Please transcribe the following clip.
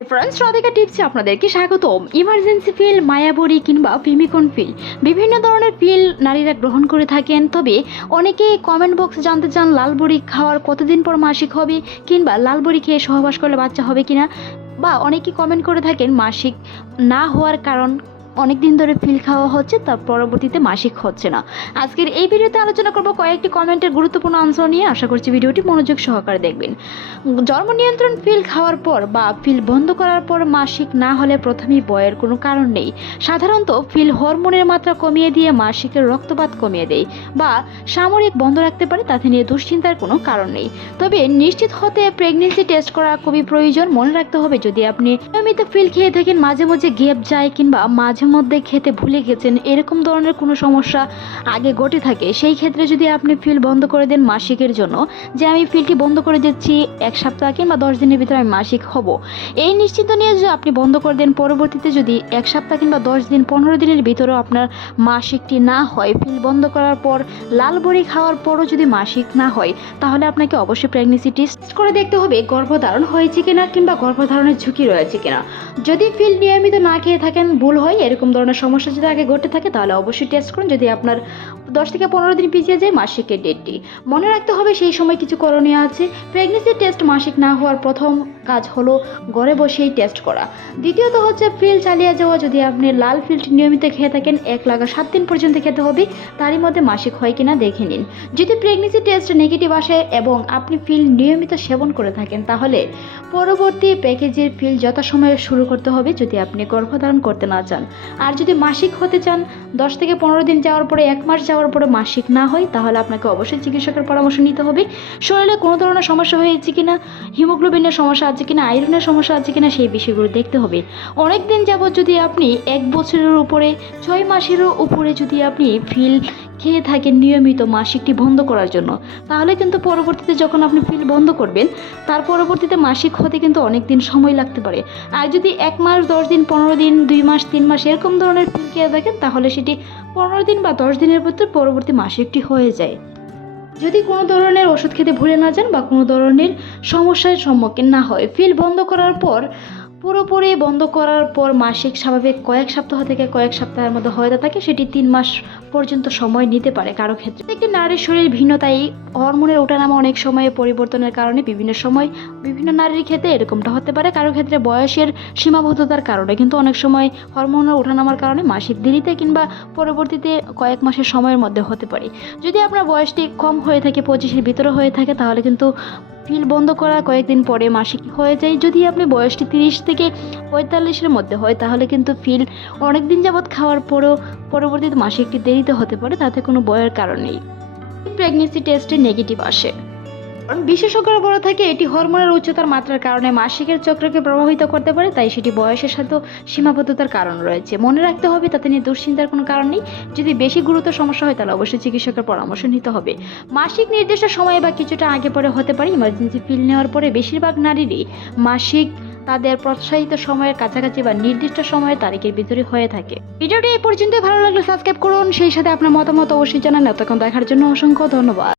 Friends, Radhika টিপসে আপনাদেরকে স্বাগতম। Emergency পিল, মায়াবরী কিংবা ফেমিকন পিল, বিভিন্ন ধরনের পিল নারীরা গ্রহণ করে থাকেন। তবে অনেকেই কমেন্ট বক্সে জানতে চান লাল বড়ি খাওয়ার কতদিন পর মাসিক হবে, কিংবা লাল বড়ি খেয়ে সহবাস করলে বাচ্চা হবে কিনা, বা অনেকেই কমেন্ট করে থাকেন মাসিক না হওয়ার কারণ অনেক দিন ধরে পিল খাওয়া হচ্ছে তার পরবর্তীতে মাসিক হচ্ছে না। আজকের এই ভিডিওতে আলোচনা করব কয়েকটি কমেন্টের গুরুত্বপূর্ণ আনসার নিয়ে। আশা করছি ভিডিওটি মনোযোগ সহকারে দেখবেন। জন্ম নিয়ন্ত্রণ পিল খাওয়ার পর বা পিল বন্ধ করার পর মাসিক না হলে প্রথমেই ভয়ের কোনো কারণ নেই। সাধারণত পিল হরমোনের মাত্রা কমিয়ে দিয়ে মাসিকের রক্তপাত কমিয়ে দেয় বা সাময়িক বন্ধ রাখতে পারে, তাতে নিয়ে দুশ্চিন্তার কোনো কারণ নেই। তবে নিশ্চিত হতে প্রেগনেন্সি টেস্ট করা খুবই প্রয়োজন। মনে রাখতে হবে, যদি আপনি নিয়মিত পিল খেয়ে থাকেন, মাঝে মাঝে গ্যাপ যায় কিংবা মাঝে মধ্যে খেতে ভুলে গেছেন, এরকম ধরনের কোনো সমস্যা আগে ঘটে থাকে, সেই ক্ষেত্রে যদি আপনি পিল বন্ধ করে দেন মাসিকের জন্য, যে আমি পিলটি বন্ধ করে দিচ্ছি, 1 সপ্তাহ কিংবা 10 দিনের ভিতরে আমি মাসিক হব, এই নিশ্চিত নিয়ে যদি আপনি বন্ধ করে দেন, পরবর্তীতে যদি 1 সপ্তাহ কিংবা 10 দিন 15 দিনের ভিতরেও আপনার মাসিকটি না হয়, পিল বন্ধ করার পর লাল বড়ি খাওয়ার পরও যদি মাসিক না হয়, তাহলে আপনাকে অবশ্যই প্রেগনেন্সি টেস্ট করে দেখতে হবে গর্ভধারণ হয়েছে কিনা কিংবা গর্ভধারণের ঝুঁকি রয়েছে কিনা। যদি পিল নিয়মিত না খেয়ে থাকেন, ভুল হয়, এরকম ধরনের সমস্যা যদি আগে ঘটে থাকে, তাহলে অবশ্যই টেস্ট করুন। যদি আপনার 10 থেকে 15 দিন পিছিয়ে যায় মাসিকের ডেটটি, মনে রাখতে হবে সেই সময় কিছু করণীয় আছে। প্রেগনেন্সি টেস্ট মাসিক না হওয়ার প্রথম কাজ হলো ঘরে বসেই টেস্ট করা। দ্বিতীয়ত হচ্ছে পিল চালিয়ে যাওয়া। যদি আপনি লাল পিলটি নিয়মিত খেয়ে থাকেন, 1 লাগা 7 দিন পর্যন্ত খেতে হবে, তারই মধ্যে মাসিক হয় কিনা দেখে নিন। যদি প্রেগনেন্সি টেস্ট নেগেটিভ আসে এবং আপনি পিল নিয়মিত সেবন করে থাকেন, তাহলে পরবর্তী প্যাকেজের পিল যথাসময়ে শুরু করতে হবে যদি আপনি গর্ভধারণ করতে না চান। আর যদি মাসিক হতে চান, 10 থেকে 15 দিন যাওয়ার পরে, 1 মাস যাওয়ার পরে মাসিক না হয়, তাহলে আপনাকে অবশ্যই চিকিৎসকের পরামর্শ নিতে হবে। শরীরে কোনো ধরনের সমস্যা হয়েছে কিনা, হিমোগ্লোবিনের সমস্যা আছে কিনা, আয়রনের সমস্যা আছে কিনা, সেই বিষয়গুলো দেখতে হবে। অনেক দিন যাবত যদি আপনি 1 বছরের উপরে, 6 মাসেরও উপরে যদি আপনি পিল খেয়ে থাকেন নিয়মিত মাসিকটি বন্ধ করার জন্য, তাহলে কিন্তু পরবর্তীতে যখন আপনি পিল বন্ধ করবেন, তার পরবর্তীতে মাসিক হতে কিন্তু অনেক দিন সময় লাগতে পারে। আর যদি 1 মাস 10 দিন 15 দিন 2 মাস 3 মাস এরকম ধরনের পিল খেয়ে থাকেন, তাহলে সেটি 15 দিন বা 10 দিনের ভিতর পরবর্তী মাসিকটি হয়ে যায়। যদি কোনো ধরনের ওষুধ খেতে ভুলে না যান বা কোনো ধরনের সমস্যার সম্মুখীন না হয়, পিল বন্ধ করার পর, পুরোপুরি বন্ধ করার পর মাসিক স্বাভাবিক কয়েক সপ্তাহ থেকে কয়েক সপ্তাহের মধ্যে হয়ে থাকে, সেটি 3 মাস পর্যন্ত সময় নিতে পারে কারো ক্ষেত্রে। একটি নারীর শরীর ভিন্নতাই, হরমোনের ওঠানামা অনেক সময় পরিবর্তনের কারণে বিভিন্ন সময় বিভিন্ন নারীর ক্ষেত্রে এরকমটা হতে পারে। কারো ক্ষেত্রে বয়সের সীমাবদ্ধতার কারণে কিন্তু অনেক সময় হরমোনের ওঠানামার কারণে মাসিক দেরিতে কিংবা পরবর্তীতে কয়েক মাসের সময়ের মধ্যে হতে পারে। যদি আপনার বয়সটি কম হয়ে থাকে, 25-এর ভিতরে হয়ে থাকে, তাহলে কিন্তু পিল বন্ধ করার কয়েকদিন পরে মাসিক হয়ে যায়। যদি আপনি বয়সটি 30 থেকে 45-এর মধ্যে হয়, তাহলে কিন্তু পিল অনেক দিন যাবৎ খাওয়ার পরেও পরবর্তীতে মাসিকটি দেরিতে হতে পারে, তাতে কোনো ভয়ের কারণ নেই। প্রেগনেন্সি টেস্টে নেগেটিভ আসে, কারণ বিশেষজ্ঞরা বলে থাকে এটি হরমোনের উচ্চতার মাত্রার কারণে মাসিকের চক্রকে প্রভাবিত করতে পারে, তাই সেটি বয়সের সাথে সীমাবদ্ধতার কারণ রয়েছে। মনে রাখতে হবে, তাতে নিয়ে দুশ্চিন্তার কোনো কারণ নেই। যদি বেশি গুরুতর সমস্যা হয়, তাহলে অবশ্যই চিকিৎসকের পরামর্শ নিতে হবে। মাসিক নির্দিষ্ট সময়ে বা কিছুটা আগে পরে হতে পারে। ইমার্জেন্সি পিল নেওয়ার পরে বেশিরভাগ নারীরই মাসিক তাদের প্রত্যাশিত সময়ের কাছাকাছি বা নির্দিষ্ট সময়ের তারিখের ভিতরে হয়ে থাকে। ভিডিওটি এই পর্যন্তই। ভালো লাগলে সাবস্ক্রাইব করুন, সেই সাথে আপনার মতামত অবশ্যই জানান। এতক্ষণ দেখার জন্য অসংখ্য ধন্যবাদ।